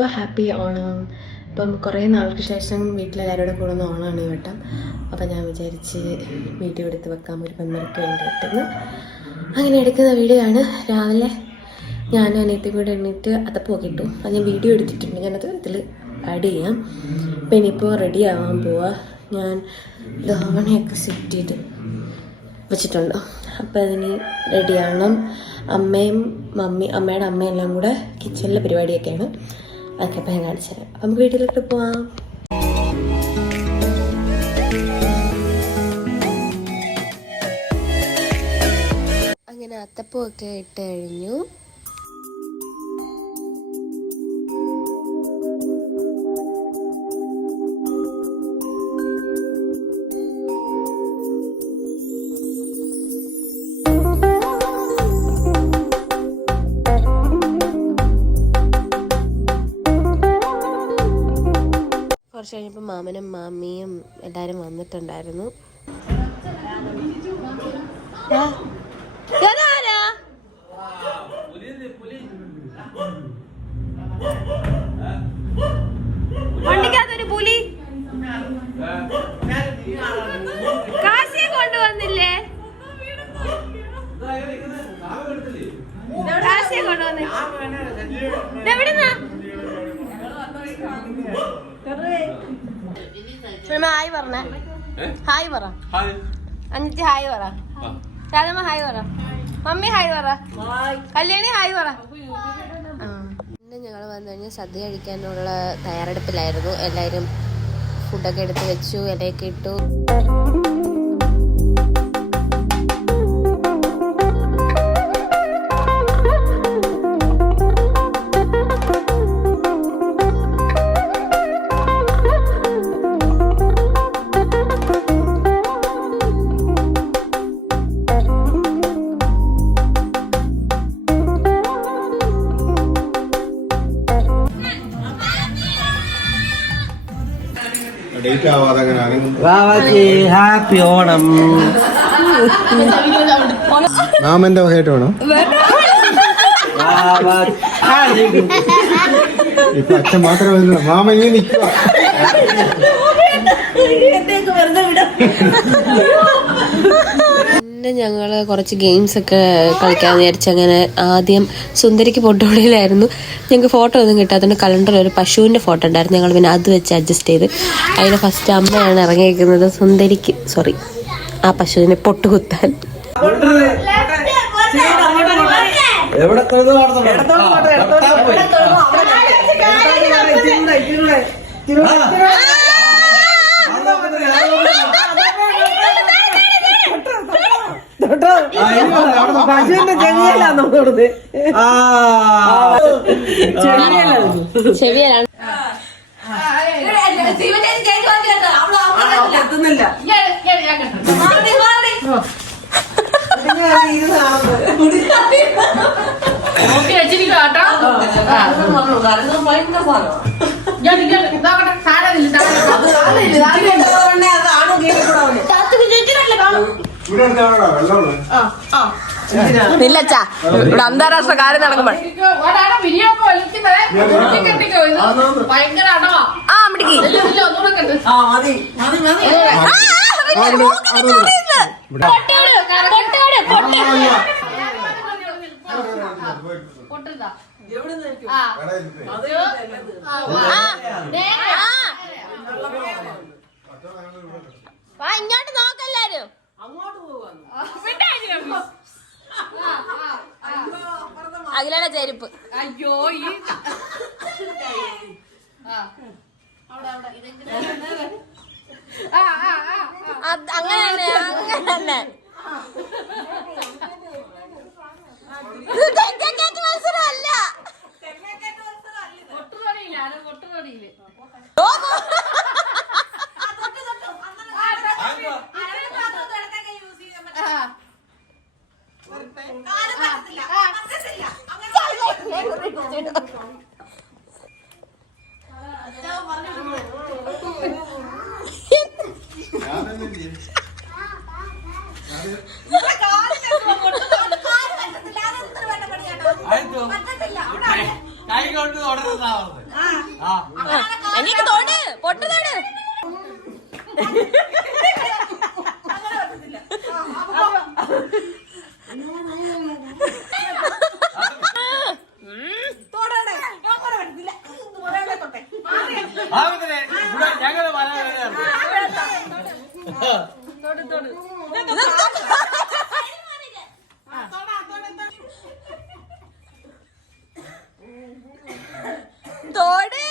എല്ലാവർക്കും ഹാപ്പി ഓണം. ഇപ്പം കുറേ നാൾക്ക് ശേഷം വീട്ടിലെല്ലാവരോടും കൂടുന്ന ഓണമാണ് ഈ വട്ടം. അപ്പം ഞാൻ വിചാരിച്ച് വീഡിയോ എടുത്ത് വെക്കാൻ ഒരു മെമ്മറിക്ക് വേണ്ടിയിട്ടെന്ന് അങ്ങനെ എടുക്കുന്ന വീഡിയോ ആണ്. രാവിലെ ഞാനും അനിയത്തി കൂടെ എണ്ണീറ്റ് അതപ്പോൾ കിട്ടു. അത് ഞാൻ വീഡിയോ എടുത്തിട്ടുണ്ട്, ഞാനത് ഇതിൽ ആഡ് ചെയ്യാം. അപ്പം ഇനിയിപ്പോൾ റെഡി ആവാൻ പോവാ. ഞാൻ ധാവണയൊക്കെ സെറ്റ് ചെയ്ത് വെച്ചിട്ടുണ്ട്. അപ്പോൾ അതിന് റെഡിയാവണം. അമ്മയുടെ അമ്മയെല്ലാം കൂടെ കിച്ചണിലെ പരിപാടിയൊക്കെയാണ്. അതൊക്കെ അപ്പം ഞാൻ കാണിച്ചു തരാം. അപ്പം നമുക്ക് വീട്ടിലേക്ക് പോവാം. അങ്ങനെ അത്തപ്പൂവൊക്കെ ഇട്ട് കഴിഞ്ഞു. കുറച്ച് കഴിഞ്ഞപ്പോൾ മാമനും മാമിയും എല്ലാവരും വന്നിട്ടുണ്ടായിരുന്നു. വണ്ടിക്കകത്തൊരു പുലി കാശിയെ കൊണ്ടുവന്നില്ലേ? കാശിയെ കൊണ്ടുവന്നില്ല. എവിടുന്നാ? ഹായ് പറഞ്ഞേ. ഹായ് പറ. അഞ്ച് ഹായ് പറ. രാധമ്മ ഹായ് പറ. മമ്മി ഹായ് പറ. കല്യാണി ഹായ് പറ. പിന്നെ ഞങ്ങൾ വന്നു കഴിഞ്ഞാൽ സദ്യ കഴിക്കാനുള്ള തയ്യാറെടുപ്പിലായിരുന്നു. എല്ലാവരും ഫുഡൊക്കെ എടുത്ത് വെച്ചു, ഇലയൊക്കെ ഇട്ടു. ഹാപ്പി ഓണം. മാമന്റെ വകയായിട്ട് വേണം. ഇപ്പൊ അച്ഛൻ മാത്രമല്ല, മാമ ഇങ്ങനെ നിൽക്കുക. പിന്നെ ഞങ്ങൾ കുറച്ച് ഗെയിംസൊക്കെ കളിക്കാമെന്ന് വിചാരിച്ചു. അങ്ങനെ ആദ്യം സുന്ദരിക്ക് പൊട്ടുപൊടിയിലായിരുന്നു. ഞങ്ങൾക്ക് ഫോട്ടോ ഒന്നും കിട്ടാത്തതുകൊണ്ട് കലണ്ടറിൽ ഒരു പശുവിൻ്റെ ഫോട്ടോ ഉണ്ടായിരുന്നു. ഞങ്ങൾ പിന്നെ അത് വെച്ച് അഡ്ജസ്റ്റ് ചെയ്ത് അതിന് ഫസ്റ്റ് അമ്മയാണ് ഇറങ്ങിയിരിക്കുന്നത് സുന്ദരിക്ക് ആ പശുവിനെ പൊട്ടുകുത്താൻ. ചെവിയാണ്. ഇല്ലച്ചാ, ഇവിടെ അന്താരാഷ്ട്ര കാര്യം നടക്കുമ്പോൾ ഇങ്ങോട്ട് നോക്കല്ലാരും. അഖിലയുടെ ചെരുപ്പ്. അയ്യോ, അങ്ങനെ തന്നെ മത്സരമല്ല. എനിക്ക് തോട് പൊട്ട് തോട്. ഞങ്ങള് തോട്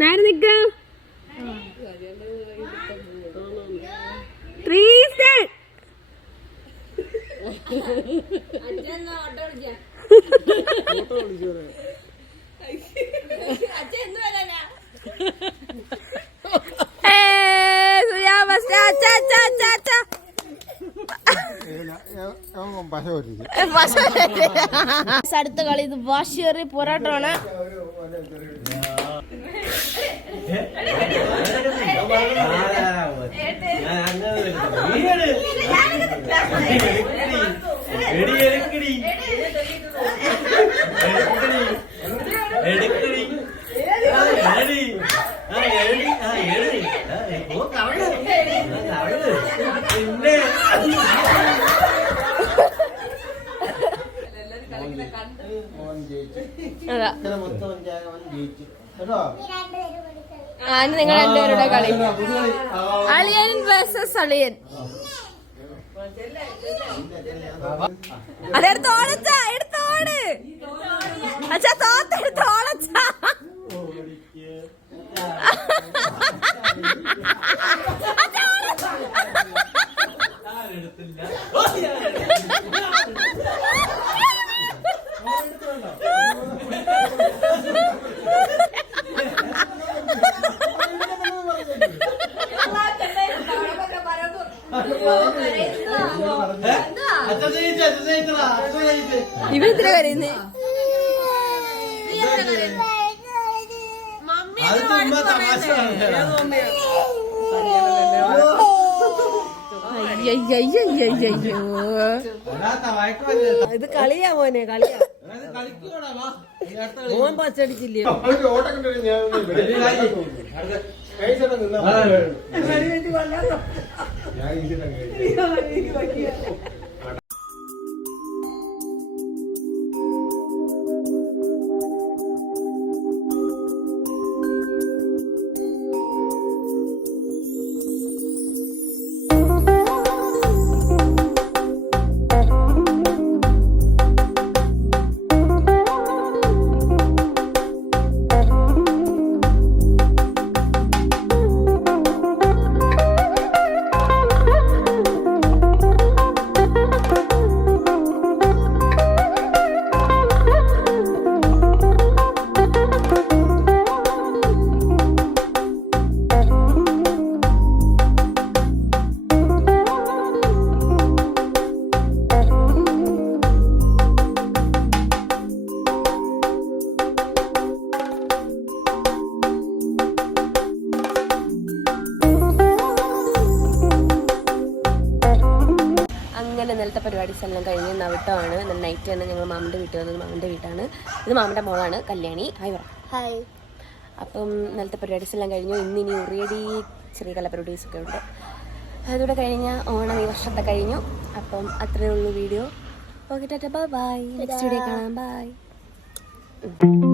നേരെ നിക്ക. അടുത്ത കളി ഇത് വാശിയേറിയ പോരാട്ടമാണ്. നിങ്ങൾ രണ്ടുപേരുടെ കളി അളിയൻ വേഴ്സസ് അളിയൻ. അതെടുത്തോളച്ച എടുത്തോട് അച്ഛാ തോത്തെടുത്തോളച്ച. ഇവരെത്ര കരയുന്നേ? അയ്യോ ഇത് കളിയാ മോനെ കളിയാ. മോൻ പച്ചടിച്ചില്ലേ? അങ്ങനെ ഇന്നലത്തെ പരിപാടീസ് എല്ലാം കഴിഞ്ഞ് നവിട്ടമാണ്. നൈറ്റ് തന്നെ ഞങ്ങൾ മാമൻ്റെ വീട്ടിൽ വന്നത്. മാമൻ്റെ വീട്ടാണ് ഇത്. മാമൻ്റെ മോളാണ് കല്യാണി. ഹായ് പറ. ഹായ്. അപ്പം ഇന്നലത്തെ പരിപാടീസ് എല്ലാം കഴിഞ്ഞു. ഇന്നിനി ഉറിയടി ചെറിയ കലാപരിപാടീസൊക്കെ ഉണ്ട്. അതുകൂടെ കഴിഞ്ഞാൽ ഓണം ഈ വർഷത്തെ കഴിഞ്ഞു. അപ്പം അത്രയേ ഉള്ളൂ video. Okay Tata bye bye. Next video കാണാം. ബൈ.